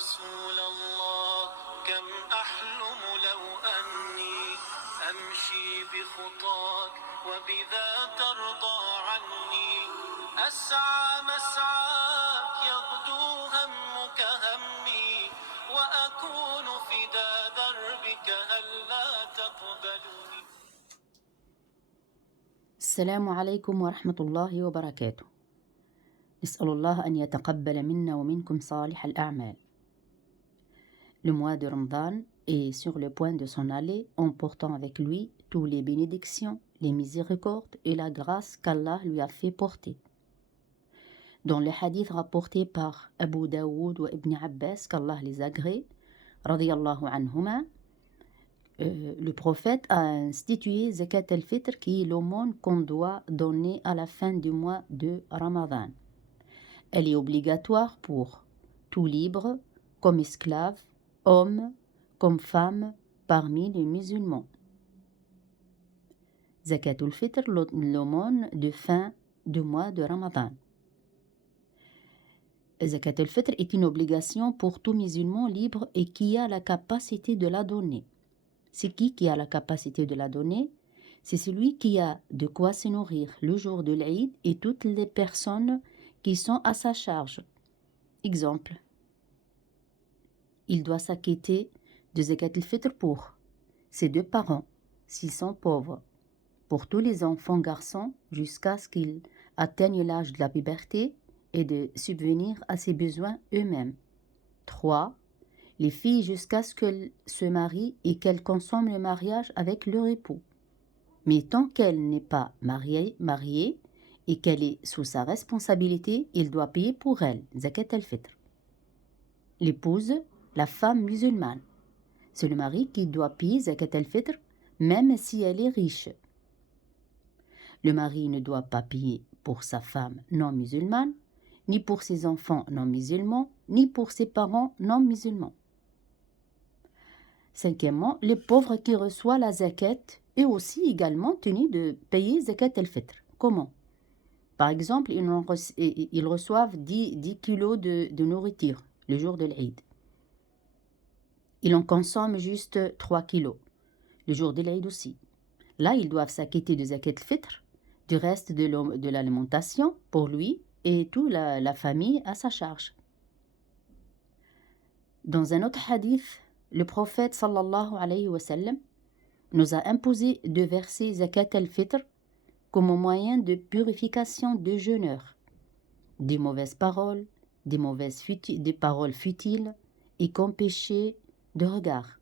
رسول الله كم أحلم لو أني أمشي بخطاك وبذا ترضى عني أسعى مسعاك يغدو همك همي وأكون فدا دربك هلا تقبلني. السلام عليكم ورحمة الله وبركاته. نسأل الله أن يتقبل منا ومنكم صالح الأعمال. Le mois de Ramadan est sur le point de s'en aller, emportant avec lui toutes les bénédictions, les miséricordes et la grâce qu'Allah lui a fait porter. Dans les hadiths rapportés par Abu Daoud ou Ibn Abbas, qu'Allah les agrée, radiyallahu anhuma, le prophète a institué Zakat al-Fitr, qui est l'aumône qu'on doit donner à la fin du mois de Ramadan. Elle est obligatoire pour tout libre, comme esclave, homme, comme femme, parmi les musulmans. Zakat al-Fitr, l'aumône de fin du mois de Ramadan. Zakat al-Fitr est une obligation pour tout musulman libre et qui a la capacité de la donner. C'est qui a la capacité de la donner? C'est celui qui a de quoi se nourrir le jour de l'Eid et toutes les personnes qui sont à sa charge. Exemple, il doit s'acquitter de Zakat al-Fitr pour ses deux parents, s'ils sont pauvres, pour tous les enfants garçons jusqu'à ce qu'ils atteignent l'âge de la puberté et de subvenir à ses besoins eux-mêmes. 3. Les filles jusqu'à ce qu'elles se marient et qu'elles consomment le mariage avec leur époux. Mais tant qu'elle n'est pas mariée et qu'elle est sous sa responsabilité, il doit payer pour elle, Zakat al-Fitr. L'épouse, la femme musulmane. C'est le mari qui doit payer Zakat al-Fitr, même si elle est riche. Le mari ne doit pas payer pour sa femme non musulmane, ni pour ses enfants non musulmans, ni pour ses parents non musulmans. Cinquièmement, les pauvres qui reçoivent la zakat, eux aussi également tenus de payer Zakat al-Fitr. Comment? Par exemple, ils reçoivent 10 kilos de nourriture le jour de l'Eid. Ils en consomment juste 3 kilos le jour de l'Eid aussi. Là, ils doivent s'acquitter de Zakat al-Fitr, du reste de l'alimentation pour lui et toute la famille à sa charge. Dans un autre hadith, le prophète sallallahu alayhi wa sallam nous a imposé de verser Zakat al-Fitr comme moyen de purification de jeûneurs, des mauvaises paroles, des paroles futiles et comme péché de regard.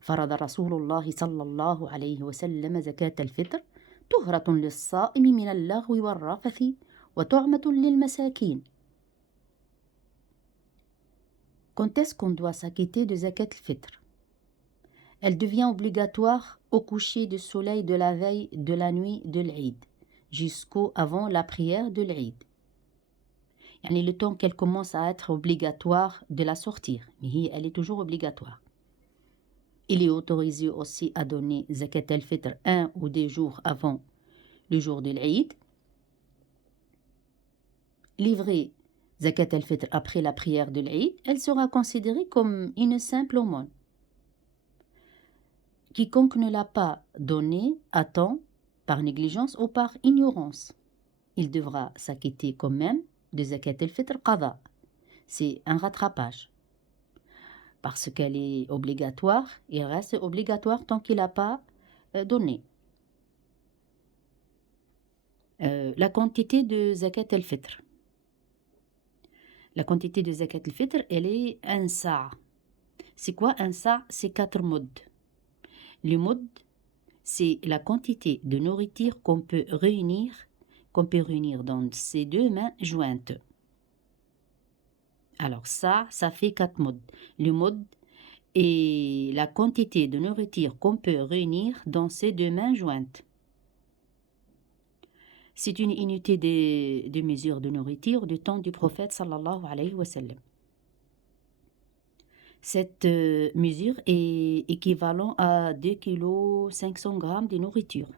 فرض رسول الله صلى الله عليه وسلم زكاة الفطر طهرة للصائم من اللغو والرفث وطعمة للمساكين. Quand est-ce qu'on doit s'acquitter de Zakat al-Fitr? Elle devient obligatoire au coucher du soleil de la veille de la nuit de l'Eid, jusqu'au avant la prière de l'Eid. Yani le temps qu'elle commence à être obligatoire de la sortir, mais elle est toujours obligatoire. Il est autorisé aussi à donner Zakat al-Fitr 1 ou 2 jours avant le jour de l'Eid. Livrer Zakat al-Fitr après la prière de l'Eid, elle sera considérée comme une simple aumône. Quiconque ne l'a pas donnée à temps, par négligence ou par ignorance, il devra s'acquitter quand même de Zakat al-Fitr qada. C'est un rattrapage. Parce qu'elle est obligatoire, il reste obligatoire tant qu'il n'a pas donné. La quantité de Zakat al-Fitr. La quantité de Zakat al-Fitr, elle est un sa'. C'est quoi un sa'? C'est 4 mudd. Le mudd, c'est la quantité de nourriture qu'on peut réunir dans ses deux mains jointes. Alors ça fait 4 mudd. Le mudd est la quantité de nourriture qu'on peut réunir dans ses deux mains jointes. C'est une unité de mesure de nourriture du temps du prophète sallallahu alayhi wa sallam. Cette mesure est équivalente à 2 kg 500 grammes de nourriture.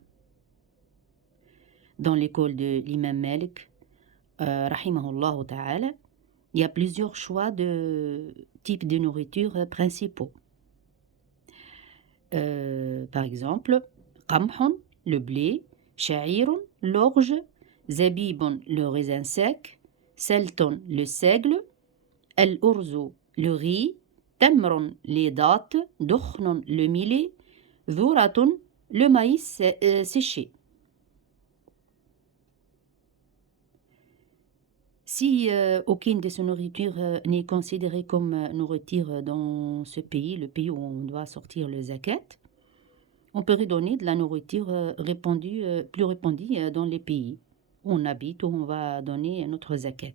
Dans l'école de l'imam Malik, rahimahullah ta'ala, Il y a plusieurs choix de types de nourriture principaux. Par exemple, qamhun, le blé, sha'irun, l'orge, zabibun, le raisin sec, selton, le seigle, al-urzu, le riz, tamrun, les dattes, dokhnun, le millet, dhuratun, le maïs séché. Si aucune de ces nourritures n'est considérée comme nourriture dans ce pays, le pays où on doit sortir le zakat, on peut redonner de la nourriture plus répandue dans les pays où on habite, où on va donner notre zakat.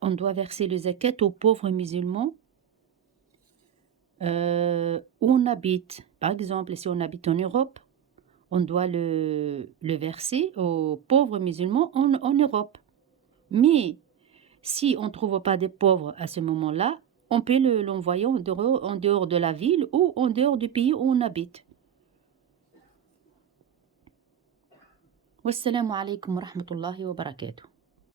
On doit verser le zakat aux pauvres musulmans où on habite. Par exemple, si on habite en Europe, on doit le verser aux pauvres musulmans en Europe. Mais si on ne trouve pas de pauvres à ce moment-là, on peut l'envoyer en dehors de la ville ou en dehors du pays où on habite. Wassalamu alaikum wa rahmatullahi wa barakatuh.